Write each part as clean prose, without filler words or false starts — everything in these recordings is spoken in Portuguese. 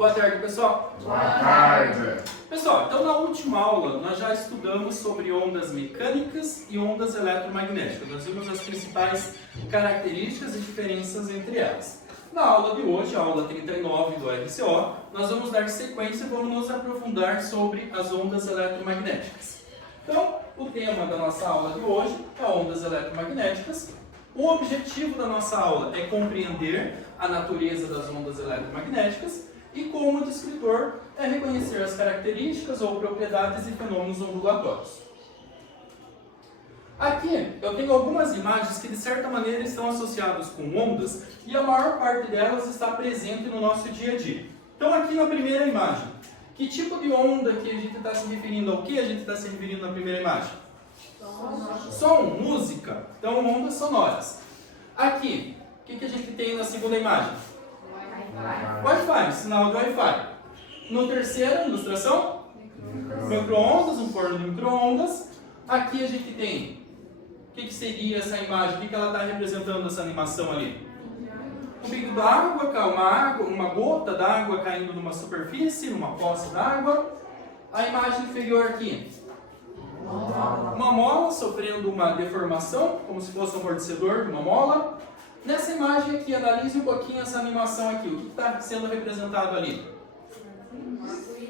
Boa tarde, pessoal. Boa tarde. Pessoal, então na última aula nós já estudamos sobre ondas mecânicas e ondas eletromagnéticas. Nós vimos as principais características e diferenças entre elas. Na aula de hoje, a aula 39 do RCO, nós vamos dar sequência e vamos nos aprofundar sobre as ondas eletromagnéticas. Então, o tema da nossa aula de hoje é ondas eletromagnéticas. O objetivo da nossa aula é compreender a natureza das ondas eletromagnéticas e, como descritor, é reconhecer as características ou propriedades e fenômenos ondulatórios. Aqui eu tenho algumas imagens que de certa maneira estão associadas com ondas e a maior parte delas está presente no nosso dia a dia. Então aqui na primeira imagem, que tipo de onda que a gente está se referindo, ao que a gente está se referindo na primeira imagem? Som, música, então ondas sonoras. Aqui, o que a gente tem na segunda imagem? Wi-Fi, sinal de Wi-Fi. No terceira ilustração, micro-ondas, um forno de micro-ondas. Aqui a gente tem, o que seria essa imagem? O que ela está representando, essa animação ali? Um bico d'água, uma gota d'água caindo numa superfície, numa poça d'água. A imagem inferior aqui, uma mola sofrendo uma deformação, como se fosse um amortecedor de uma mola. Nessa imagem aqui, analise um pouquinho essa animação aqui. O que está sendo representado ali?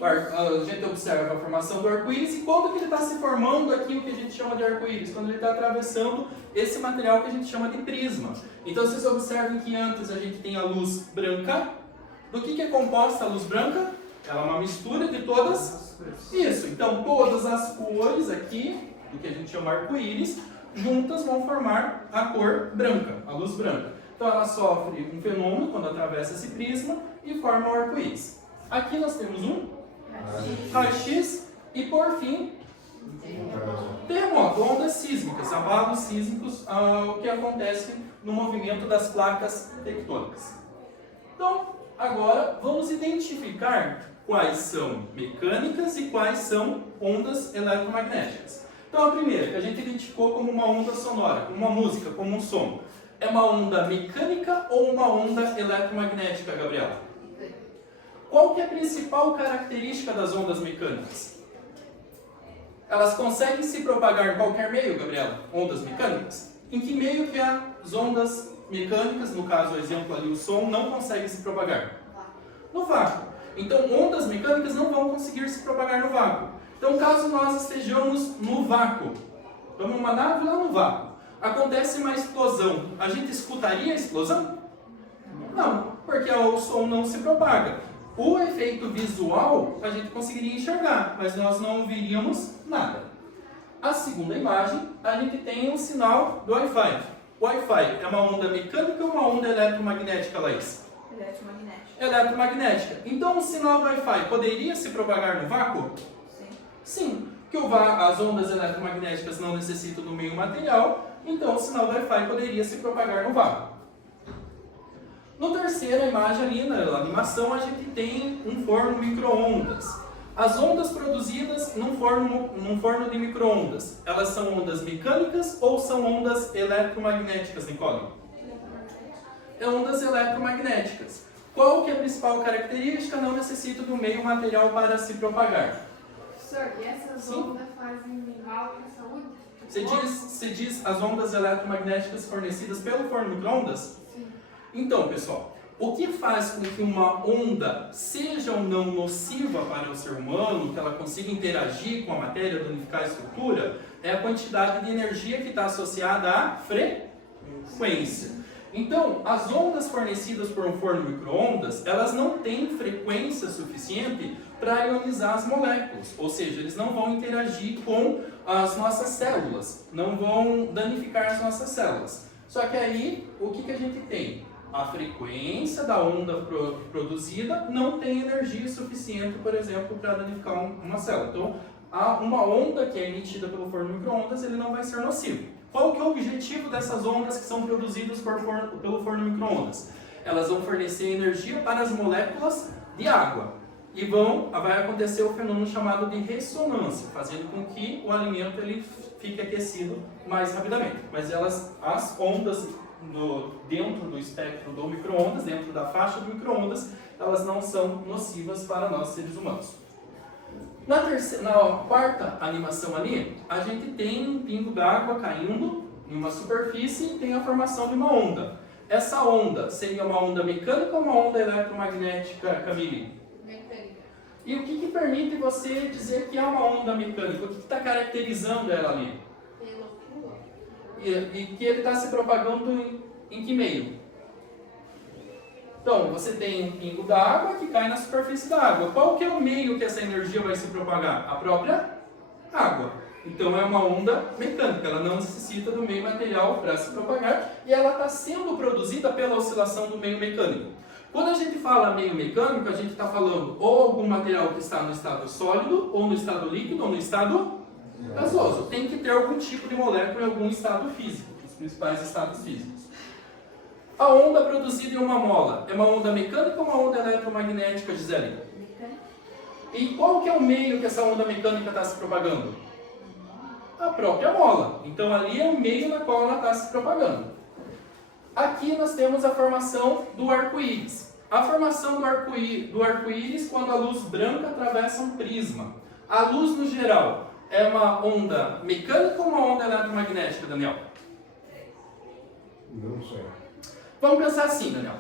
A gente observa a formação do arco-íris e quando que ele está se formando aqui o que a gente chama de arco-íris? Quando ele está atravessando esse material que a gente chama de prisma. Então vocês observem que antes a gente tem a luz branca. Do que é composta a luz branca? Ela é uma mistura de todas. Isso, então todas as cores aqui, do que a gente chama arco-íris, juntas vão formar a cor branca, a luz branca. Então ela sofre um fenômeno quando atravessa esse prisma e forma o arco-íris. Aqui nós temos um raio-x e por fim terremoto, ondas sísmicas, abalos sísmicos, o que acontece no movimento das placas tectônicas. Então agora vamos identificar quais são mecânicas e quais são ondas eletromagnéticas. Então a primeira, que a gente identificou como uma onda sonora, como uma música, como um som. É uma onda mecânica ou uma onda eletromagnética, Gabriela? Qual que é a principal característica das ondas mecânicas? Elas conseguem se propagar em qualquer meio, Gabriela? Ondas mecânicas? Em que meio que as ondas mecânicas, no caso o exemplo ali, o som, não conseguem se propagar? No vácuo. Então ondas mecânicas não vão conseguir se propagar no vácuo. Então, caso nós estejamos no vácuo, estamos numa nave lá no vácuo, acontece uma explosão, a gente escutaria a explosão? Não, porque o som não se propaga. O efeito visual a gente conseguiria enxergar, mas nós não ouviríamos nada. A segunda imagem, a gente tem um sinal do Wi-Fi. O Wi-Fi é uma onda mecânica ou uma onda eletromagnética, Laís? Eletromagnética. Eletromagnética. Então, o sinal do Wi-Fi poderia se propagar no vácuo? Sim, porque as ondas eletromagnéticas não necessitam do meio material, então o sinal do Wi-Fi poderia se propagar no vácuo. No terceira imagem ali, na animação, a gente tem um forno micro-ondas. As ondas produzidas num forno de micro-ondas, elas são ondas mecânicas ou são ondas eletromagnéticas, Nicole? É ondas eletromagnéticas. Qual que é a principal característica? Não necessita do meio material para se propagar. Professor, e essas ondas fazem mal para a saúde? Você diz as ondas eletromagnéticas fornecidas pelo forno micro-ondas? Sim. Então, pessoal, o que faz com que uma onda seja ou não nociva para o ser humano, que ela consiga interagir com a matéria, danificar a estrutura, é a quantidade de energia que está associada à frequência. Então, as ondas fornecidas por um forno micro-ondas, elas não têm frequência suficiente para ionizar as moléculas, ou seja, eles não vão interagir com as nossas células, não vão danificar as nossas células. Só que aí, o que a gente tem? A frequência da onda produzida não tem energia suficiente, por exemplo, para danificar uma célula. Então, uma onda que é emitida pelo forno micro-ondas, ele não vai ser nocivo. Qual que é o objetivo dessas ondas que são produzidas pelo forno micro-ondas? Elas vão fornecer energia para as moléculas de água. E vai acontecer o fenômeno chamado de ressonância, fazendo com que o alimento ele fique aquecido mais rapidamente. Mas as ondas dentro do espectro do micro-ondas, dentro da faixa do micro-ondas, elas não são nocivas para nós seres humanos. Na quarta animação ali, a gente tem um pingo d'água caindo em uma superfície e tem a formação de uma onda. Essa onda seria uma onda mecânica ou uma onda eletromagnética, Camille? Mecânica. E o que permite você dizer que é uma onda mecânica? O que está caracterizando ela ali? Pelo fluor. E que ele está se propagando em que meio? Então, você tem um pingo d'água que cai na superfície da água. Qual que é o meio que essa energia vai se propagar? A própria água. Então, é uma onda mecânica. Ela não necessita do meio material para se propagar. E ela está sendo produzida pela oscilação do meio mecânico. Quando a gente fala meio mecânico, a gente está falando ou algum material que está no estado sólido, ou no estado líquido, ou no estado gasoso. Tem que ter algum tipo de molécula em algum estado físico. Os principais estados físicos. A onda produzida em uma mola é uma onda mecânica ou uma onda eletromagnética, Gisele? Mecânica. E qual que é o meio que essa onda mecânica está se propagando? A própria mola. Então ali é o meio na qual ela está se propagando. Aqui nós temos a formação do arco-íris. A formação do arco-íris quando a luz branca atravessa um prisma. A luz no geral é uma onda mecânica ou uma onda eletromagnética, Daniel? Não sei. Vamos pensar assim, Daniel.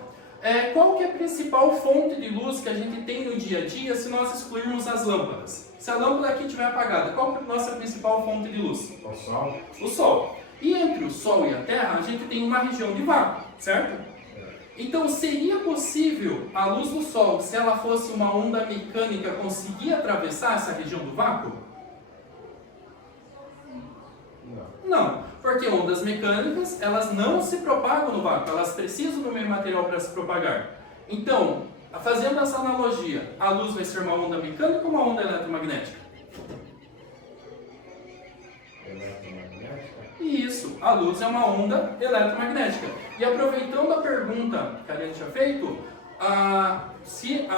Qual que é a principal fonte de luz que a gente tem no dia a dia se nós excluirmos as lâmpadas? Se a lâmpada aqui estiver apagada, qual que é a nossa principal fonte de luz? O sol? O Sol. E entre o Sol e a Terra, a gente tem uma região de vácuo, certo? Então, seria possível a luz do Sol, se ela fosse uma onda mecânica, conseguir atravessar essa região do vácuo? Não, porque ondas mecânicas, elas não se propagam no vácuo, elas precisam do meio material para se propagar. Então, fazendo essa analogia, a luz vai ser uma onda mecânica ou uma onda eletromagnética? Eletromagnética? Isso, a luz é uma onda eletromagnética. E aproveitando a pergunta que a gente tinha feito, se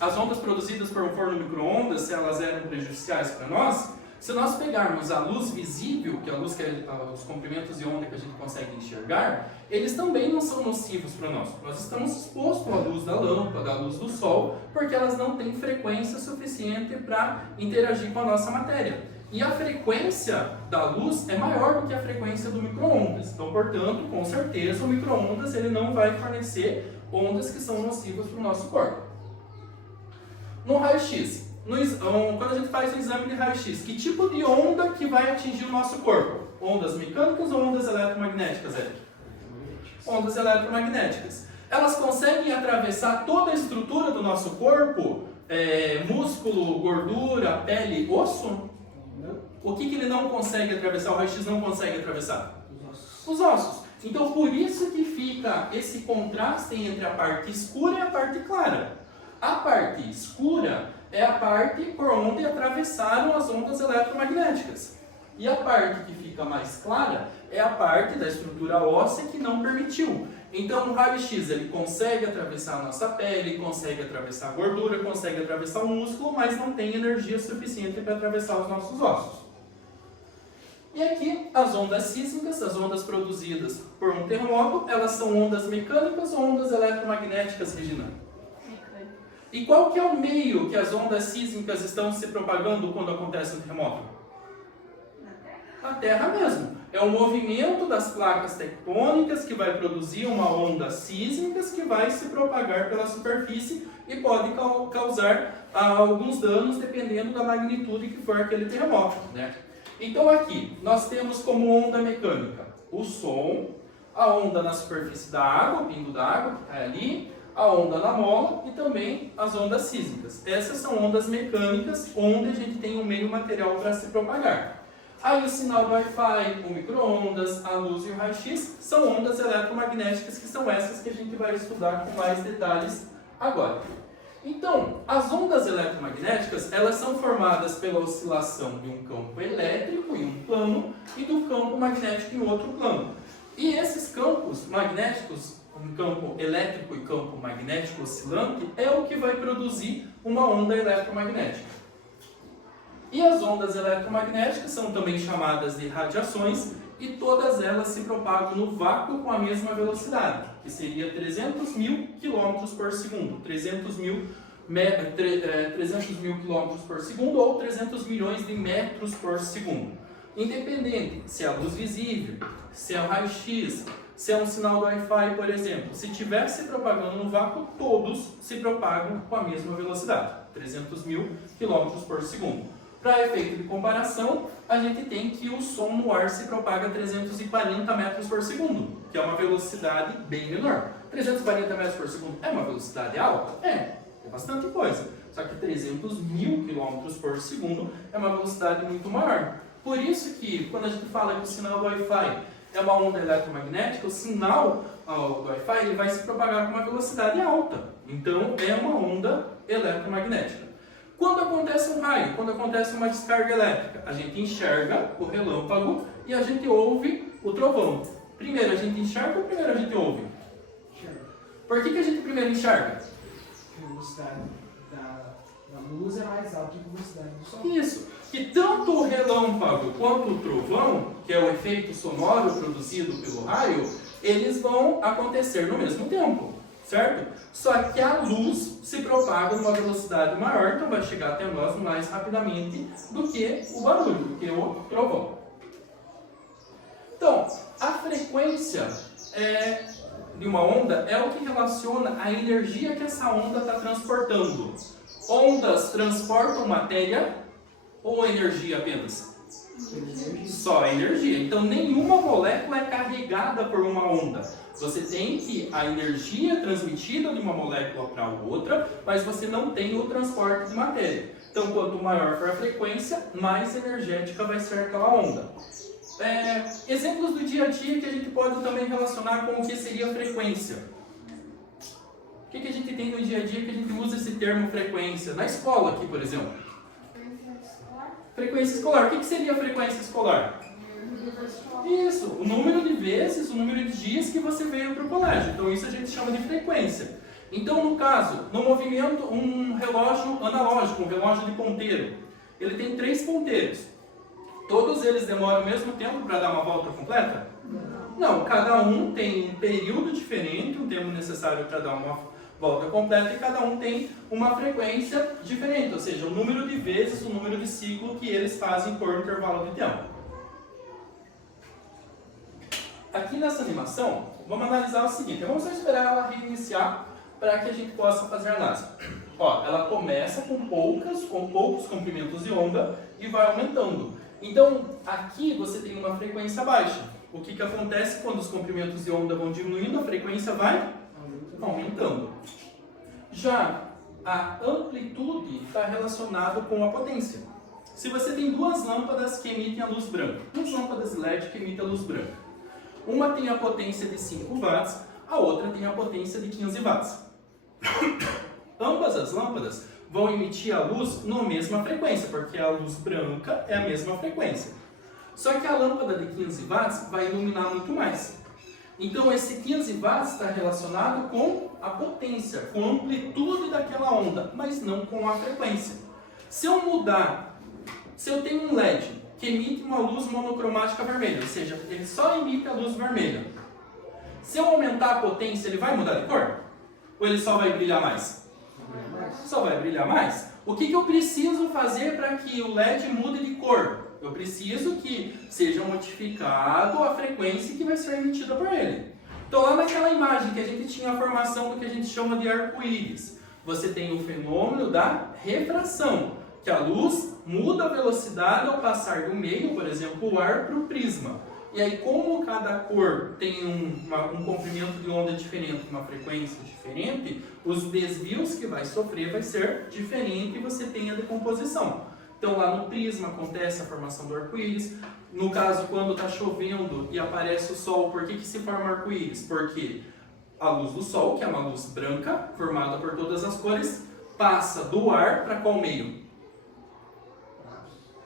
as ondas produzidas por um forno micro-ondas, se elas eram prejudiciais para nós, se nós pegarmos a luz visível, que é a luz os comprimentos de onda que a gente consegue enxergar, eles também não são nocivos para nós. Nós estamos expostos à luz da lâmpada, à luz do sol, porque elas não têm frequência suficiente para interagir com a nossa matéria. E a frequência da luz é maior do que a frequência do micro-ondas. Então, portanto, com certeza, o micro-ondas ele não vai fornecer ondas que são nocivas para o nosso corpo. No raio-x, quando a gente faz um exame de raio-x, que tipo de onda que vai atingir o nosso corpo? Ondas mecânicas ou ondas eletromagnéticas, Eric? Ondas eletromagnéticas. Elas conseguem atravessar toda a estrutura do nosso corpo? Músculo, gordura, pele, osso? O que ele não consegue atravessar? O raio-x não consegue atravessar? Os ossos. Então, por isso que fica esse contraste entre a parte escura e a parte clara. A parte escura é a parte por onde atravessaram as ondas eletromagnéticas. E a parte que fica mais clara é a parte da estrutura óssea que não permitiu. Então, o raio-x ele consegue atravessar a nossa pele, consegue atravessar a gordura, consegue atravessar o músculo, mas não tem energia suficiente para atravessar os nossos ossos. E aqui, as ondas sísmicas, as ondas produzidas por um terremoto, elas são ondas mecânicas ou ondas eletromagnéticas, Regina? Mecânica. E qual que é o meio que as ondas sísmicas estão se propagando quando acontece um terremoto? Na Terra. A Terra mesmo. É o movimento das placas tectônicas que vai produzir uma onda sísmica que vai se propagar pela superfície e pode causar alguns danos dependendo da magnitude que for aquele terremoto, né? Então aqui, nós temos como onda mecânica o som, a onda na superfície da água, o pingo d'água que está ali, a onda na mola e também as ondas sísmicas. Essas são ondas mecânicas onde a gente tem um meio material para se propagar. Aí o sinal do Wi-Fi, o micro-ondas, a luz e o raio-x são ondas eletromagnéticas que são essas que a gente vai estudar com mais detalhes agora. Então, as ondas eletromagnéticas, elas são formadas pela oscilação de um campo elétrico em um plano e do campo magnético em outro plano. E esses campos magnéticos, um campo elétrico e campo magnético oscilante, é o que vai produzir uma onda eletromagnética. E as ondas eletromagnéticas são também chamadas de radiações e todas elas se propagam no vácuo com a mesma velocidade. que seria 300 mil quilômetros por segundo. 300 mil quilômetros por segundo ou 300 milhões de metros por segundo. Independente se é a luz visível, se é o raio-x, se é um sinal do Wi-Fi, por exemplo. Se estiver se propagando no vácuo, todos se propagam com a mesma velocidade, 300 mil quilômetros por segundo. Para efeito de comparação, a gente tem que o som no ar se propaga a 340 metros por segundo, que é uma velocidade bem menor. 340 metros por segundo é uma velocidade alta? É bastante coisa. Só que 300 mil quilômetros por segundo é uma velocidade muito maior. Por isso que, quando a gente fala que o sinal do Wi-Fi é uma onda eletromagnética, o sinal do Wi-Fi ele vai se propagar com uma velocidade alta. Então, é uma onda eletromagnética. Quando acontece um raio, quando acontece uma descarga elétrica, a gente enxerga o relâmpago e a gente ouve o trovão. Primeiro a gente enxerga ou primeiro a gente ouve? Enxerga. Por que a gente primeiro enxerga? A velocidade da luz é mais alta que a velocidade do som. Isso. Que tanto o relâmpago quanto o trovão, que é o efeito sonoro produzido pelo raio, eles vão acontecer no mesmo tempo, certo? Só que a luz se propaga numa velocidade maior, então vai chegar até nós mais rapidamente do que o barulho, do que o trovão. Então, a frequência de uma onda é o que relaciona a energia que essa onda está transportando. Ondas transportam matéria ou energia apenas? Só a energia. Então, nenhuma molécula é carregada por uma onda. Você tem que a energia transmitida de uma molécula para outra, mas você não tem o transporte de matéria. Então, quanto maior for a frequência, mais energética vai ser aquela onda. Exemplos do dia a dia que a gente pode também relacionar com o que seria a frequência. O que a gente tem no dia a dia que a gente usa esse termo frequência? Na escola aqui, por exemplo. Frequência escolar. O que seria a frequência escolar? Isso, o número de vezes, o número de dias que você veio para o colégio. Então isso a gente chama de frequência. Então, no caso, no movimento, um relógio analógico, um relógio de ponteiro, ele tem 3 ponteiros. Todos eles demoram o mesmo tempo para dar uma volta completa? Não, cada um tem um período diferente, um tempo necessário para dar uma volta completa, e cada um tem uma frequência diferente, ou seja, o número de vezes, o número de ciclo que eles fazem por intervalo de tempo. Aqui nessa animação, vamos analisar o seguinte, vamos só esperar ela reiniciar para que a gente possa fazer a análise. Ó, ela começa com poucos comprimentos de onda e vai aumentando. Então, aqui você tem uma frequência baixa. O que acontece quando os comprimentos de onda vão diminuindo? A frequência vai aumentando. Já a amplitude está relacionada com a potência. Se você tem 2 lâmpadas que emitem a luz branca, 2 lâmpadas LED que emitem a luz branca, uma tem a potência de 5 watts, a outra tem a potência de 15 watts. Ambas as lâmpadas vão emitir a luz na mesma frequência, porque a luz branca é a mesma frequência. Só que a lâmpada de 15 watts vai iluminar muito mais. Então esse 15 watts está relacionado com a potência, com a amplitude daquela onda, mas não com a frequência. Se eu tenho um LED que emite uma luz monocromática vermelha, ou seja, ele só emite a luz vermelha. Se eu aumentar a potência, ele vai mudar de cor? Ou ele só vai brilhar mais? Só vai brilhar mais? O que eu preciso fazer para que o LED mude de cor? Eu preciso que seja modificado a frequência que vai ser emitida por ele. Então lá naquela imagem que a gente tinha a formação do que a gente chama de arco-íris, você tem o fenômeno da refração, que a luz muda a velocidade ao passar do meio, por exemplo, o ar, para o prisma. E aí, como cada cor tem um comprimento de onda diferente, uma frequência diferente, os desvios que vai sofrer vai ser diferente e você tem a decomposição. Então, lá no prisma acontece a formação do arco-íris. No caso, quando está chovendo e aparece o sol, por que se forma arco-íris? Porque a luz do sol, que é uma luz branca, formada por todas as cores, passa do ar para qual meio?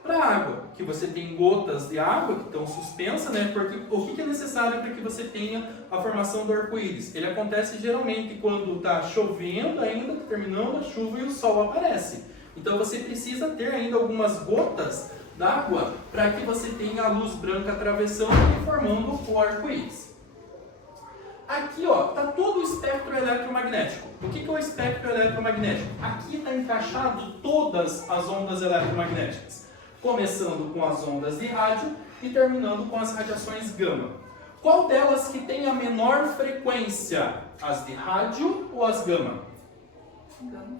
Para a água, que você tem gotas de água que estão suspensas, né? Porque o que é necessário para que você tenha a formação do arco-íris? Ele acontece geralmente quando está chovendo ainda, terminando a chuva e o sol aparece. Então você precisa ter ainda algumas gotas d'água para que você tenha a luz branca atravessando e formando o arco-íris. Aqui, ó, tá todo o espectro eletromagnético. O que é o espectro eletromagnético? Aqui está encaixado todas as ondas eletromagnéticas, começando com as ondas de rádio e terminando com as radiações gama. Qual delas que tem a menor frequência? As de rádio ou as gama? Gama.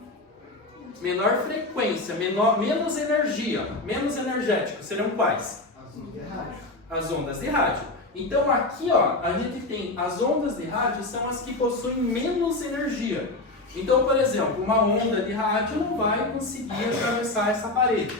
Menor frequência, menos energia, menos energético, serão quais? As ondas de rádio. As ondas de rádio. Então aqui, ó, a gente tem as ondas de rádio são as que possuem menos energia. Então, por exemplo, uma onda de rádio não vai conseguir atravessar essa parede.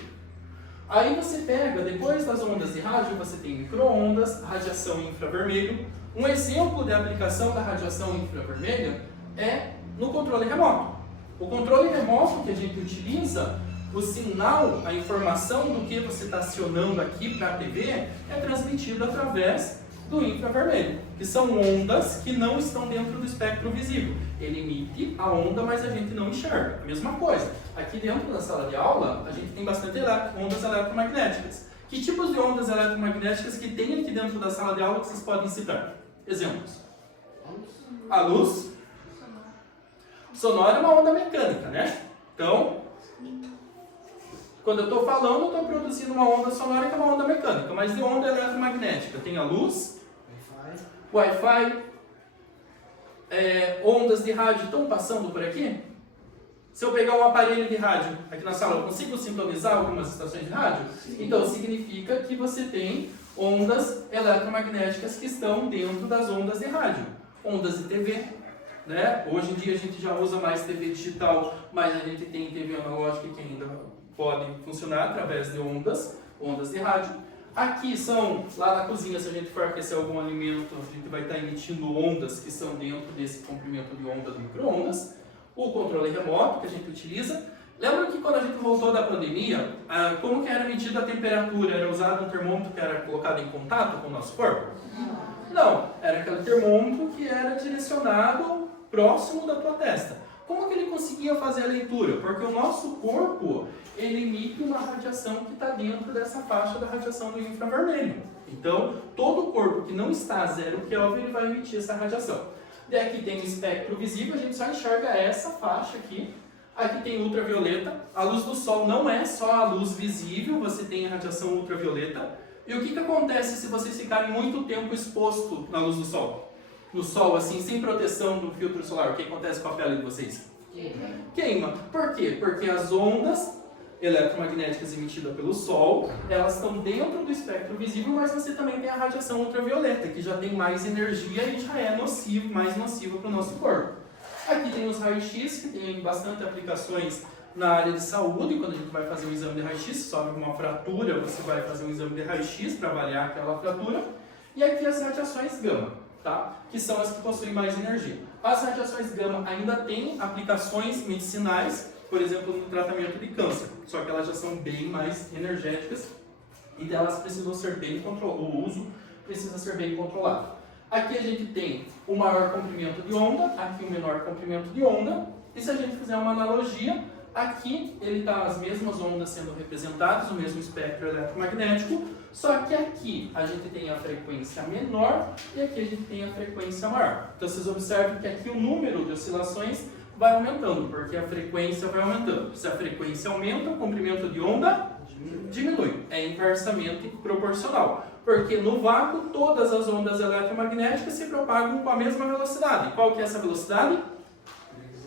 Aí você pega, depois das ondas de rádio, você tem micro-ondas, radiação infravermelho. Um exemplo de aplicação da radiação infravermelha é no controle remoto. O controle remoto que a gente utiliza, o sinal, a informação do que você está acionando aqui para a TV é transmitido através do infravermelho, que são ondas que não estão dentro do espectro visível. Ele emite a onda, mas a gente não enxerga. A mesma coisa. Aqui dentro da sala de aula, a gente tem bastante ondas eletromagnéticas. Que tipos de ondas eletromagnéticas que tem aqui dentro da sala de aula que vocês podem citar? Exemplos. A luz. Sonora é uma onda mecânica, né? Então, quando eu estou falando, eu estou produzindo uma onda sonora que é uma onda mecânica. Mas de onda eletromagnética tem a luz, Wi-Fi, ondas de rádio estão passando por aqui? Se eu pegar um aparelho de rádio aqui na sala, eu consigo sintonizar algumas estações de rádio? Então significa que você tem ondas eletromagnéticas que estão dentro das ondas de rádio. Ondas de TV, né? Hoje em dia a gente já usa mais TV digital, mas a gente tem TV analógica que ainda pode funcionar através de ondas de rádio. Aqui são, lá na cozinha, se a gente for aquecer algum alimento, a gente vai estar emitindo ondas que são dentro desse comprimento de onda do micro-ondas. O controle remoto que a gente utiliza. Lembra que quando a gente voltou da pandemia, como que era medida a temperatura? Era usado um termômetro que era colocado em contato com o nosso corpo? Não, era aquele termômetro que era direcionado próximo da tua testa. Como que ele conseguia fazer a leitura? Porque o nosso corpo, ele emite uma radiação que está dentro dessa faixa da radiação do infravermelho. Então, todo o corpo que não está a 0 Kelvin, ele vai emitir essa radiação. E aqui tem o espectro visível, a gente só enxerga essa faixa aqui. Aqui tem ultravioleta. A luz do sol não é só a luz visível, você tem a radiação ultravioleta. E o que acontece se vocês ficarem muito tempo exposto na luz do sol? No sol, assim, sem proteção do filtro solar, o que acontece com a pele de vocês? Queima. Por quê? Porque as ondas eletromagnéticas emitidas pelo Sol, elas estão dentro do espectro visível, mas você também tem a radiação ultravioleta, que já tem mais energia e já é nocivo, mais nocivo para o nosso corpo. Aqui tem os raios-x, que tem bastante aplicações na área de saúde. Quando a gente vai fazer um exame de raio-x, sofre uma fratura, você vai fazer um exame de raio-x para avaliar aquela fratura. E aqui as radiações gama, tá? Que são as que possuem mais energia. As radiações gama ainda têm aplicações medicinais, por exemplo, no tratamento de câncer, só que elas já são bem mais energéticas e elas precisam ser bem controladas, o uso precisa ser bem controlado. Aqui a gente tem o maior comprimento de onda, aqui o menor comprimento de onda, e se a gente fizer uma analogia, aqui ele está as mesmas ondas sendo representadas, o mesmo espectro eletromagnético, só que aqui a gente tem a frequência menor e aqui a gente tem a frequência maior. Então vocês observam que aqui o número de oscilações vai aumentando, porque a frequência vai aumentando. Se a frequência aumenta, o comprimento de onda diminui. É inversamente proporcional. Porque no vácuo, todas as ondas eletromagnéticas se propagam com a mesma velocidade. Qual que é essa velocidade?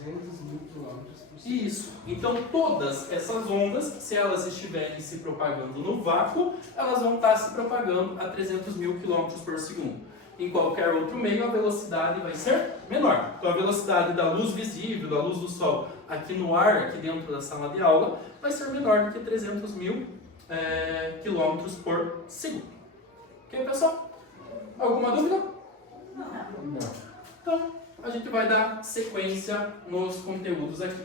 300 mil quilômetros por segundo. Isso. Então todas essas ondas, se elas estiverem se propagando no vácuo, elas vão estar se propagando a 300 mil quilômetros por segundo. Em qualquer outro meio, a velocidade vai ser menor. Então, a velocidade da luz visível, da luz do sol, aqui no ar, aqui dentro da sala de aula, vai ser menor do que 300 mil quilômetros por segundo. Ok, pessoal? Alguma dúvida? Não. Então, a gente vai dar sequência nos conteúdos aqui.